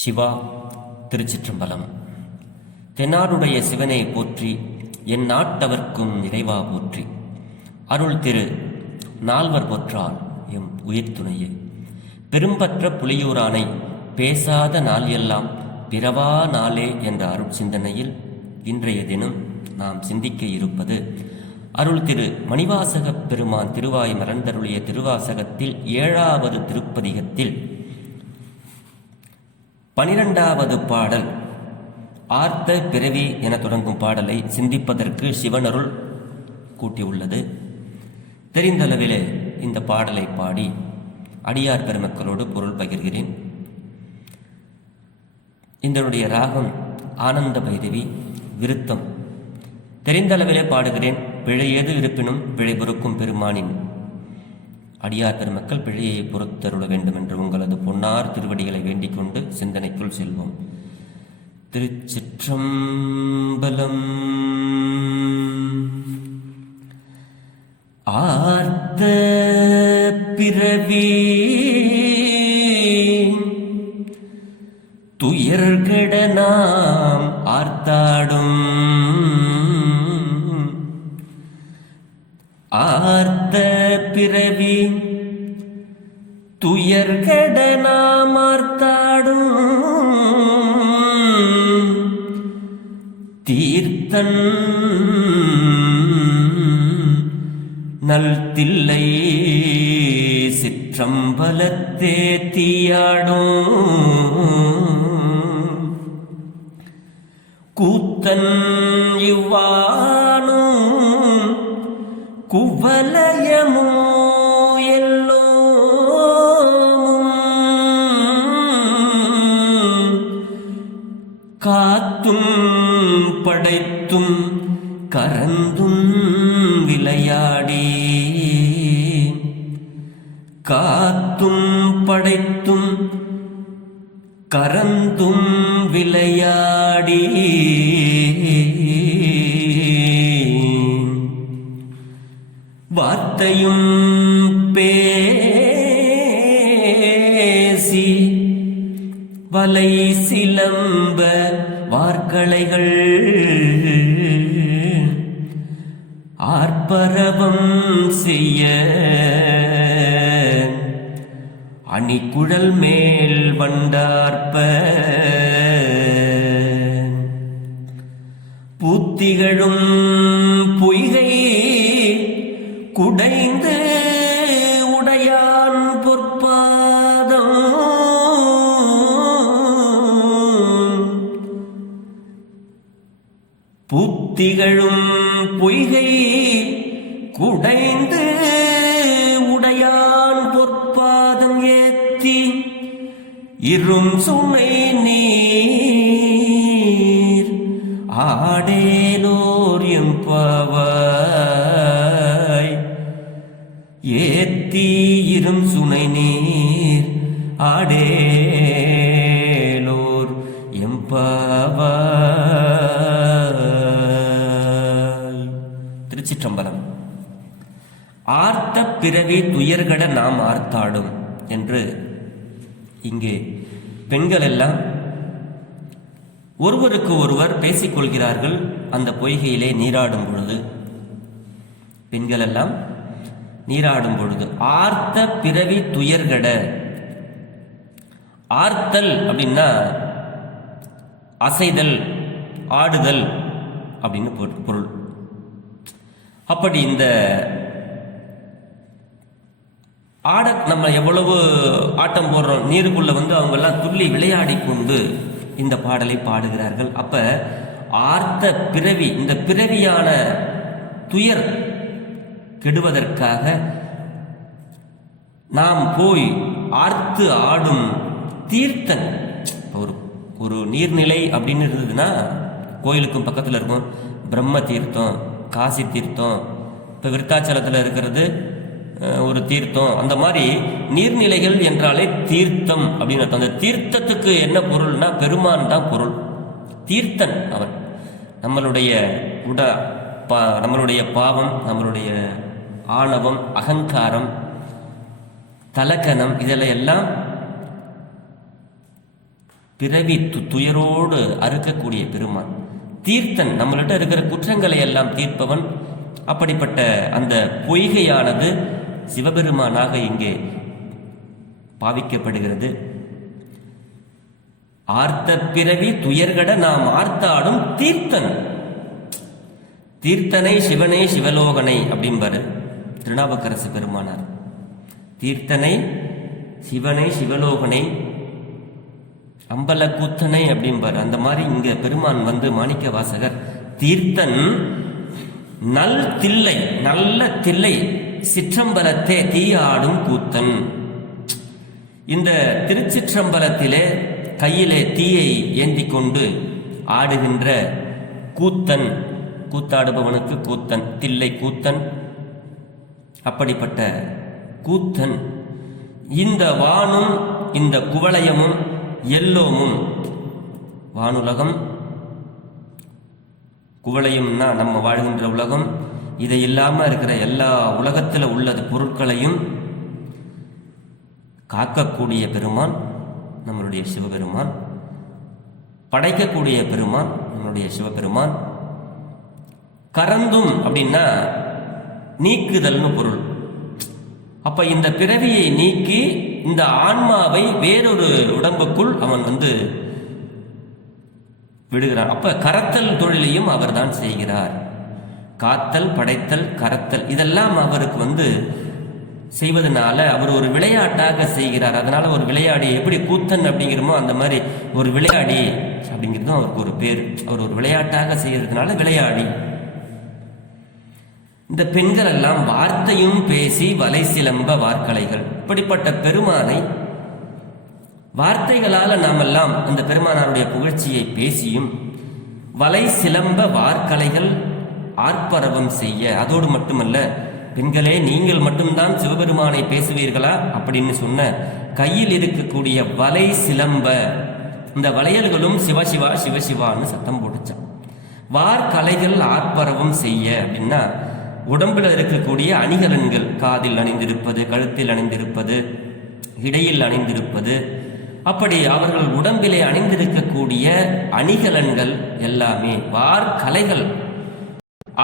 சிவா திருச்சிற்றம்பலம். தென்னாடுடைய சிவனை போற்றி என் நாட்டவர்க்கும் நிறைவா போற்றி. அருள் திரு நால்வர் போற்றால் எம் உயிர் துணையே. பெரும்பற்ற புலியூரானை பேசாத நாள் எல்லாம் பிறவா நாளே என்ற அருள் சிந்தனையில் இன்றைய தினம் நாம் சிந்திக்க இருப்பது அருள் திரு மணிவாசகப் பெருமான் திருவாய் மறந்தருளிய திருவாசகத்தில் ஏழாவது திருப்பதிகத்தில் பனிரெண்டாவது பாடல். ஆர்த்த பிறவி என தொடங்கும் பாடலை சிந்திப்பதற்கு சிவனருள் கூட்டியுள்ளது. தெரிந்தளவிலே இந்த பாடலை பாடி அடியார் பெருமக்களோடு பொருள் பகிர்கிறேன். இதனுடைய ராகம் ஆனந்த பைரவி விருத்தம். தெரிந்தளவிலே பாடுகிறேன் பிழை ஏது இருப்பினும் பிழை பொறுக்கும் பெருமானின் அடியார் பெருமக்கள் பிழையை பொறுத்தருள வேண்டும் என்று உங்களது பொன்னார் திருவடிகளை வேண்டிக் கொண்டு சிந்தனைக்குள் செல்வோம். திருச்சிற்றம்பலம். ஆர்த்த பிறவி. துயர்கட நாம் ஆர்த்தாடும். ஆர்த்த பிறவி. துயர்கட நாம் ஆர்த்தாடும். தீர்த்தன் நல்தில்லை. சிற்றம்பலத்தே தீயாடும். குவலயமோ எல்லோமும் காத்தும் படைத்தும் கரந்தும் விளையாடி. காத்தும் படைத்தும் கரந்தும் விளையாடி. வார்த்தையும் பேசி வலை சிலம்ப வார்களைகள் ஆர்ப்பரவம் செய்ய அணிக்குழல் மேல் வண்டார்ப்ப பூத்திகளும் திகழும் பொய்கை குடைந்து உடையான் பொற்பாதம் ஏத்தி இரும் சுமை நீர் ஆடேலோர் எம்பவர் பிறவி துயர்கட நாம் ஆர்த்தாடும் என்று இங்கே பெண்கள் எல்லாம் ஒருவருக்கு ஒருவர் பேசிக்கொள்கிறார்கள் அந்த பொய்கையிலே நீராடும் பொழுது. பெண்கள் எல்லாம் நீராடும் பொழுது. ஆர்த்த பிறவி துயர்கட. ஆர்த்தல் அப்படின்னா அசைதல் ஆடுதல் அப்படின்னு பொருள். அப்படி இந்த ஆட நம்ம எவ்வளவு ஆட்டம் போடுறோம் நீருக்குள்ள வந்து அவங்க எல்லாம் துள்ளி விளையாடி கொண்டு இந்த பாடலை பாடுகிறார்கள். அப்ப ஆர்த்த பிறவி இந்த பிறவியான துயர் கெடுவதற்காக நாம் போய் ஆர்த்து ஆடும் தீர்த்தன் ஒரு ஒரு நீர்நிலை அப்படின்னு இருந்ததுன்னா கோயிலுக்கும் பக்கத்தில் இருக்கும். பிரம்ம தீர்த்தம் காசி தீர்த்தம் இப்போ விருத்தாச்சலத்தில் இருக்கிறது ஒரு தீர்த்தம். அந்த மாதிரி நீர்நிலைகள் என்றாலே தீர்த்தம் அப்படின்னு அர்த்தம். அந்த தீர்த்தத்துக்கு என்ன பொருள்னா பெருமான் தான் பொருள். தீர்த்தன் அவன். நம்மளுடைய உட பா நம்மளுடைய பாவம் நம்மளுடைய ஆணவம் அகங்காரம் தலக்கணம் இதில் எல்லாம் பிறவி து- துயரோடு அறுக்கக்கூடிய பெருமான். தீர்த்தன் நம்மள்ட்ட இருக்கிற குற்றங்களை எல்லாம் தீர்ப்பவன். அப்படிப்பட்ட அந்த பொய்கையானது சிவபெருமானாக இங்கே பாவிக்கப்படுகிறது. ஆர்த்த பிறவி துயர்கட நாம் ஆர்த்தாடும் தீர்த்தன். தீர்த்தனை சிவனே சிவலோகனை அப்படிம்பாரு திருநாவுக்கரசு பெருமானார். தீர்த்தனை சிவனை சிவலோகனை அம்பலக்கூத்தனை அப்படிம்பாரு. அந்த மாதிரி இங்க பெருமான் வந்து மாணிக்க வாசகர் தீர்த்தன் நல் தில்லை நல்ல தில்லை. சிற்றம்பலத்தே தீயாடும் கூத்தன். இந்த திருச்சிற்றம்பலத்திலே கையிலே தீயை ஏந்தி கொண்டு ஆடுகின்ற கூத்தன் கூத்தாடுபவனுக்கு கூத்தன் தில்லை கூத்தன் அப்படிப்பட்ட கூத்தன். இந்த வானும் இந்த குவளையமும் எல்லோமும் வானுலகம் குவளையும்னா நம்ம வாழ்கின்ற உலகம் இதை இல்லாமல் இருக்கிற எல்லா உலகத்தில் உள்ளது பொருட்களையும் காக்கக்கூடிய பெருமான் நம்மளுடைய சிவபெருமான் படைக்கக்கூடிய பெருமான் நம்மளுடைய சிவபெருமான். கறந்தும் அப்படின்னா நீக்குதல்னு பொருள். அப்ப இந்த பிறவியை நீக்கி இந்த ஆன்மாவை வேறொரு உடம்புக்குள் அவன் வந்து விடுகிறான். அப்ப கரத்தல் தொழிலையும் அவர்தான் செய்கிறார். காத்தல் படைத்தல் கரத்தல் இதெல்லாம் அவருக்கு வந்து செய்வதனால அவர் ஒரு விளையாட்டாக செய்கிறார். அதனால ஒரு விளையாடி எப்படி கூத்தன் அப்படிங்கிறமோ அந்த மாதிரி ஒரு விளையாடி அப்படிங்கிறதும் அவருக்கு ஒரு பேர். அவர் ஒரு விளையாட்டாக செய்கிறதுனால விளையாடி. இந்த பெண்கள் எல்லாம் வார்த்தையும் பேசி வலை சிலம்ப வார்க்கலைகள். இப்படிப்பட்ட பெருமானை வார்த்தைகளால் நாமெல்லாம் அந்த பெருமானாருடைய புகழ்ச்சியை பேசியும் வலை சிலம்ப வார்க்கலைகள் ஆர்ப்பரவம் செய்ய அதோடு மட்டுமல்ல பெண்களே நீங்கள் மட்டும்தான் சிவபெருமானை பேசுவீர்களா? அப்படின்னு சொன்ன கையில் இருக்கக்கூடிய வலை சிலம்ப இந்த வளையல்களும் சிவசிவா சிவசிவான்னு சத்தம் போட்டுச்சான் வார்கலைகள் ஆர்ப்பரவம் செய்ய அப்படின்னா உடம்புல இருக்கக்கூடிய அணிகலன்கள் காதில் அணிந்திருப்பது கழுத்தில் அணிந்திருப்பது இடையில் அணிந்திருப்பது அப்படி அவர்கள் உடம்பிலே அணிந்திருக்கக்கூடிய அணிகலன்கள் எல்லாமே வார்கலைகள்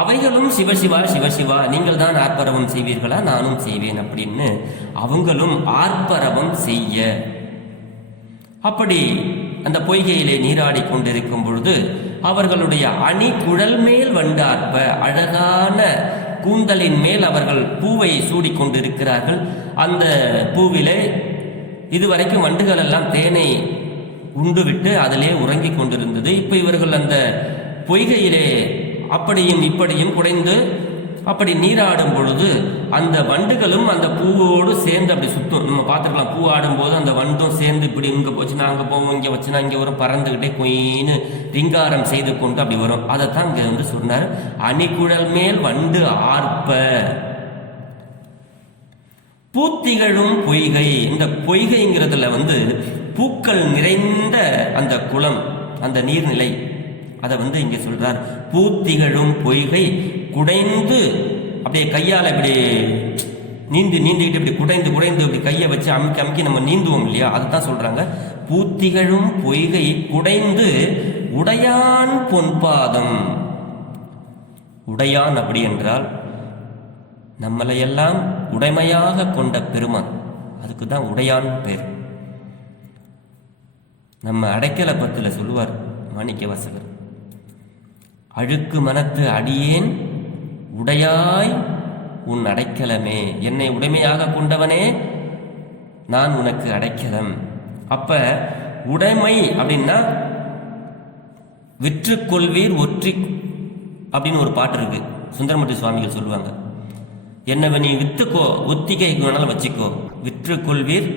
அவைகளும் சிவசிவா சிவசிவா நீங்கள் தான் ஆர்ப்பரவம் செய்வீர்களா? நானும் செய்வேன் அப்படின்னு அவங்களும் ஆர்ப்பரவம் செய்ய. அப்படி அந்த பொய்கையிலே நீராடி கொண்டிருக்கும் பொழுது அவர்களுடைய அணி குழல் மேல் வண்டார்ப்ப அழகான கூந்தலின் மேல் அவர்கள் பூவை சூடிக் கொண்டிருக்கிறார்கள். அந்த பூவிலே இதுவரைக்கும் வண்டுகள் எல்லாம் தேனை உண்டுவிட்டு அதிலே உறங்கிக் கொண்டிருந்தது. இப்போ இவர்கள் அந்த பொய்கையிலே அப்படியும் இப்படியும் குடைந்து அப்படி நீராடும் பொழுது அந்த வண்டுகளும் அந்த பூவோடு சேர்ந்து அப்படி சுத்தும். நம்ம பார்த்துக்கலாம் பூ ஆடும்போது அந்த வண்டும் சேர்ந்து இப்படி இங்கே போச்சுன்னா அங்கே போவோம் இங்கே வச்சுனா இங்கே வரும் பறந்துக்கிட்டே கொயின்னு ரிங்காரம் செய்து கொண்டு அப்படி வரும். அதை தான் இங்கே வந்து சொன்னார். அணிக்குழல் மேல் வண்டு ஆர்ப்ப. பூத்திகழும் பொய்கை. இந்த பொய்கைங்கிறதுல வந்து பூக்கள் நிறைந்த அந்த குளம் அந்த நீர்நிலை. அதை வந்து இங்கே சொல்கிறார் பூத்திகழும் பொய்கை குடைந்து அப்படியே கையால் இப்படி நீந்து நீந்திக்கிட்டு இப்படி குடைந்து குடைந்து இப்படி கையை வச்சு அமுக்கி அமுக்கி நம்ம நீந்துவோம் இல்லையா? அதுதான் சொல்கிறாங்க பூத்திகழும் பொய்கை குடைந்து உடையான் பொன்பாதம் உடையான் அப்படி என்றால் நம்மளையெல்லாம் உடைமையாக கொண்ட பெருமான். அதுக்கு தான் உடையான் பேர். நம்ம அடைக்கலப்பத்துல சொல்லுவார் மாணிக்க வாசகர் அழுக்கு மனத்து அடியேன் உடையாய் உன் அடைக்கலமே. என்னை உடைமையாக கொண்டவனே நான் உனக்கு அடைக்கலம். அப்ப உடைமை அப்படின்னா விற்றுக்கொள்வீர் ஒற்றி அப்படின்னு ஒரு பாட்டு இருக்கு. சுந்தரமூர்த்தி சுவாமிகள் சொல்லுவாங்க. என்னவ நீ வித்துக்கோ ஒத்திகை வேணாலும் வச்சுக்கோ. விற்றுக்கொள்வீர்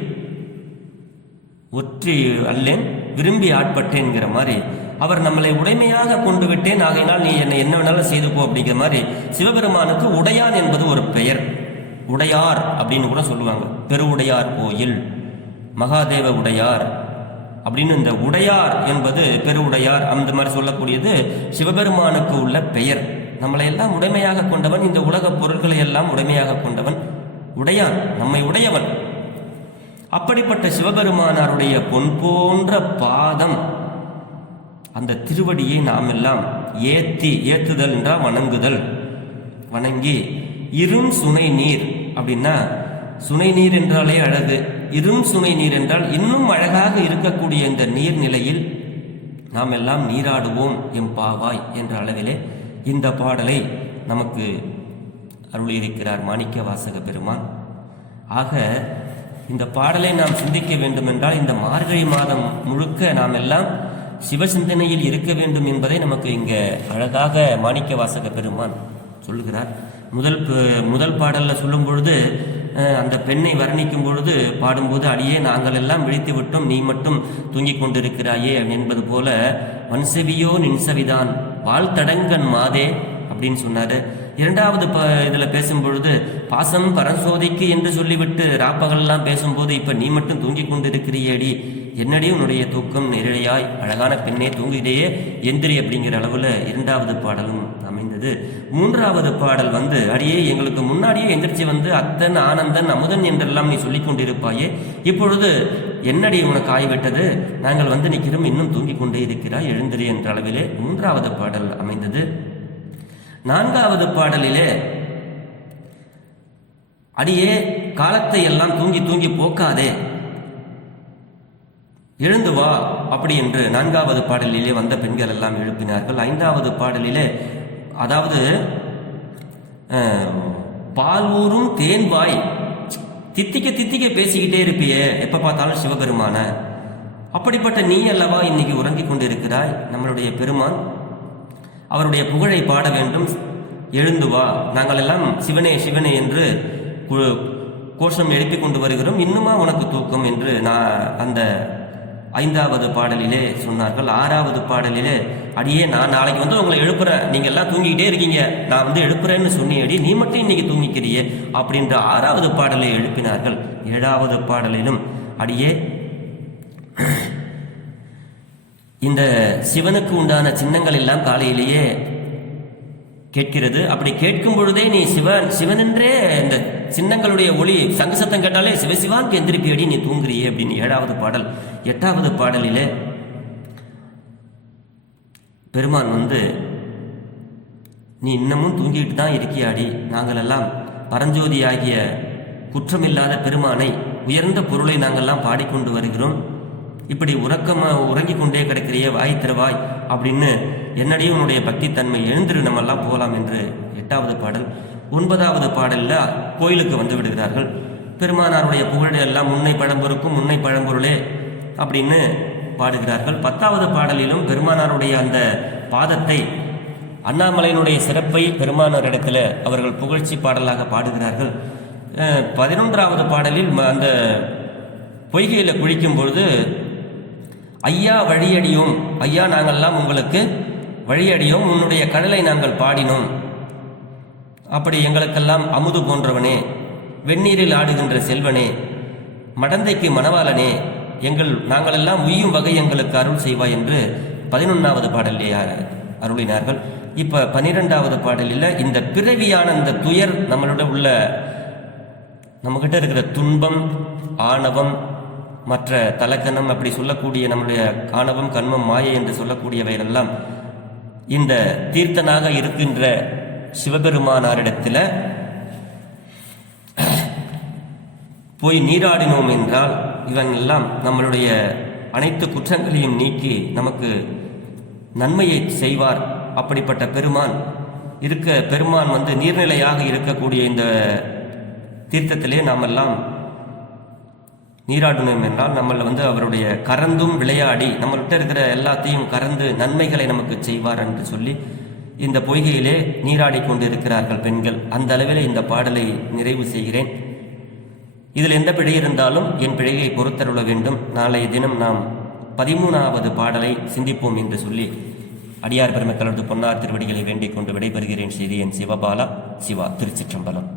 ஒற்றி அல்லேன் விரும்பி ஆட்பட்டேங்கிற மாதிரி அவர் நம்மளை உடைமையாக கொண்டு விட்டேன் ஆகையினால் நீ என்னை என்ன வேணாலும் செய்து போ அப்படிங்கிற மாதிரி சிவபெருமானுக்கு உடையான் என்பது ஒரு பெயர். உடையார் அப்படின்னு கூட சொல்லுவாங்க. பெருவுடையார் கோயில் மகாதேவ உடையார் அப்படின்னு இந்த உடையார் என்பது பெருவுடையார் அந்த மாதிரி சொல்லக்கூடியது சிவபெருமானுக்கு உள்ள பெயர். நம்மளை எல்லாம் உடைமையாக கொண்டவன் இந்த உலக பொருட்களை எல்லாம் உடைமையாக கொண்டவன் உடையான் நம்மை உடையவன். அப்படிப்பட்ட சிவபெருமானாருடைய பொன் போன்ற பாதம் அந்த திருவடியை நாம் எல்லாம் ஏத்தி ஏத்துதல் என்றால் வணங்குதல். வணங்கி இரும் சுனை நீர் அப்படின்னா சுனை நீர் என்றாலே அழகு. இரும் சுனை நீர் என்றால் இன்னும் அழகாக இருக்கக்கூடிய இந்த நீர்நிலையில் நாம் எல்லாம் நீராடுவோம் எம் பாவாய் என்ற அளவிலே இந்த பாடலை நமக்கு அருளியிருக்கிறார் மாணிக்க வாசக பெருமான். ஆக இந்த பாடலை நாம் சிந்திக்க வேண்டுமென்றால் இந்த மார்கழி மாதம் முழுக்க நாம் எல்லாம் சிவசிந்தனையில் இருக்க வேண்டும் என்பதை நமக்கு இங்கே அழகாக மாணிக்க வாசக பெருமான் சொல்லுகிறார். முதல் முதல் பாடல்ல சொல்லும் பொழுது அந்த பெண்ணை வர்ணிக்கும் பொழுது பாடும்போது அடியே நாங்கள் எல்லாம் விழித்து விட்டோம். நீ மட்டும் தூங்கிக் கொண்டிருக்கிறாயே என்பது போல வன்செவியோ நின்சவிதான் வாழ்த்தடங்கன் மாதே அப்படின்னு சொன்னாரு. இரண்டாவது ப இதில் பேசும்பொழுது பாசம் பரசோதிக்கு என்று சொல்லிவிட்டு ராப்பகல்லாம் பேசும்போது இப்போ நீ மட்டும் தூங்கிக் கொண்டிருக்கிறியேடி. என்னடி உன்னுடைய தூக்கம் நெருழையாய் அழகான பெண்ணே தூங்கிடையே எந்திரி அப்படிங்கிற அளவில் இரண்டாவது பாடலும் அமைந்தது. மூன்றாவது பாடல் வந்து அடியே எங்களுக்கு முன்னாடியே எந்திரிச்சு வந்து அத்தன் ஆனந்தன் அமுதன் என்றெல்லாம் நீ சொல்லிக் கொண்டிருப்பாயே. இப்பொழுது என்னடி உனக்கு ஆய்விட்டது நாங்கள் வந்து நிற்கிறோம் இன்னும் தூங்கிக் கொண்டே இருக்கிறாய் எழுந்திரி என்ற அளவிலே மூன்றாவது பாடல் அமைந்தது. நான்காவது பாடலிலே அடியே காலத்தை எல்லாம் தூங்கி தூங்கி போக்காதே. எழுந்து வா அப்படி என்று நான்காவது பாடலிலே வந்த பெண்கள் எல்லாம் எழுப்பினார்கள். ஐந்தாவது பாடலிலே அதாவது பால் ஊரும் தேன் வாய். தித்திக்க தித்திக்க பேசிக்கிட்டே இருப்பியே எப்போ பார்த்தாலும் சிவபெருமான. அப்படிப்பட்ட நீ அல்லவா இன்னைக்கு உறங்கிக் கொண்டிருக்கிறாய் நம்மளுடைய பெருமான்? அவருடைய புகழை பாட வேண்டும். எழுந்து வா நாங்கள் எல்லாம் சிவனே சிவனே என்று கு- கோஷம் எழுப்பிக் கொண்டு வருகிறோம். இன்னுமா உனக்கு தூக்கம் என்று நான் அந்த ஐந்தாவது பாடலிலே சொன்னார்கள். ஆறாவது பாடலிலே அடியே நான் நாளைக்கு வந்து உங்களை எழுப்புறேன். நீங்க எல்லாம் தூங்கிக்கிட்டே இருக்கீங்க. நான் வந்து எழுப்புறேன்னு சொன்னியடி நீ மட்டும் இன்னைக்கு தூங்கிக்கிறியே அப்படின்ற ஆறாவது பாடலை எழுப்பினார்கள். ஏழாவது பாடலிலும் அடியே இந்த சிவனுக்கு உண்டான சின்னங்கள் எல்லாம் காலையிலேயே கேட்கிறது. அப்படி கேட்கும் பொழுதே நீ சிவன் சிவனென்றே இந்த சின்னங்களுடைய ஒளி சங்க சத்தம் கேட்டாலே சிவசிவான் எந்திரிப்பியடி நீ தூங்குறியே அப்படின்னு ஏழாவது பாடல் எட்டாவது பாடலிலே பெருமான் வந்து நீ இன்னமும் தூங்கிட்டு தான் இருக்கியாடி? நாங்களெல்லாம் பரஞ்சோதி ஆகிய குற்றமில்லாத பெருமானை உயர்ந்த பொருளை நாங்கள்லாம் பாடிக்கொண்டு வருகிறோம். இப்படி உறக்கமாக உறங்கி கொண்டே கிடக்கிறிய வாய் திறவாய் அப்படின்னு என்னடையும் உன்னுடைய பக்தி தன்மை எழுந்திரு நம்மெல்லாம் போகலாம் என்று எட்டாவது பாடல். ஒன்பதாவது பாடலில் கோயிலுக்கு வந்து விடுகிறார்கள். பெருமானாருடைய புகழெல்லாம் முன்னை பழம்பொருக்கும் முன்னை பழம்பொருளே அப்படின்னு பாடுகிறார்கள். பத்தாவது பாடலிலும் பெருமானாருடைய அந்த பாதத்தை அண்ணாமலையினுடைய சிறப்பை பெருமானாரிடத்தில் அவர்கள் புகழ்ச்சி பாடலாக பாடுகிறார்கள். பதினொன்றாவது பாடலில் ம- அந்த பொய்கையில் குளிக்கும் பொழுது ஐயா வழியடியோம் ஐயா நாங்கள்லாம் உங்களுக்கு வழியடியோம் உன்னுடைய கடலை நாங்கள் பாடினோம். அப்படி எங்களுக்கெல்லாம் அமுது போன்றவனே வெந்நீரில் ஆடுகின்ற செல்வனே மடந்தைக்கு மணவாளனே எங்கள் நாங்களெல்லாம் உய்யும் வகை எங்களுக்கு அருள் செய்வாய் என்று பதினொன்றாவது பாடலிலே அருளினார்கள். இப்போ பன்னிரெண்டாவது பாடலில் இந்த பிறவியான இந்த துயர் நம்மளோட உள்ள நம்மகிட்ட இருக்கிற துன்பம் ஆணவம் மற்ற தலக்கணம் அப்படி சொல்லக்கூடிய நம்முடைய ஆணவம் கண்மம் மாயை என்று சொல்லக்கூடியவையெல்லாம் இந்த தீர்த்தனாக இருக்கின்ற சிவபெருமானாரிடத்தில் போய் நீராடினோம் என்றால் இவன் எல்லாம் நம்மளுடைய அனைத்து குற்றங்களையும் நீக்கி நமக்கு நன்மையை செய்வார். அப்படிப்பட்ட பெருமான் இருக்க பெருமான் வந்து நீர்நிலையாக இருக்கக்கூடிய இந்த தீர்த்தத்திலே நாம் எல்லாம் நீராடினோம் என்றால் நம்மள வந்து அவருடைய கறந்தும் விளையாடி நம்மள்கிட்ட இருக்கிற எல்லாத்தையும் கறந்து நன்மைகளை நமக்கு செய்வார் என்று சொல்லி இந்த பொய்கையிலே நீராடி கொண்டிருக்கிறார்கள் பெண்கள். அந்த அளவில் இந்த பாடலை நிறைவு செய்கிறேன். இதில் எந்த பிழை இருந்தாலும் என் பிழையை பொறுத்தருள வேண்டும். நாளைய தினம் நாம் பதிமூணாவது பாடலை சிந்திப்போம் என்று சொல்லி அடியார் பெருமக்களது பொன்னார் திருவடிகளை வேண்டிக் கொண்டு விடைபெறுகிறேன். செய்தி என் சிவபாலா சிவா திருச்சிற்றம்பலம்.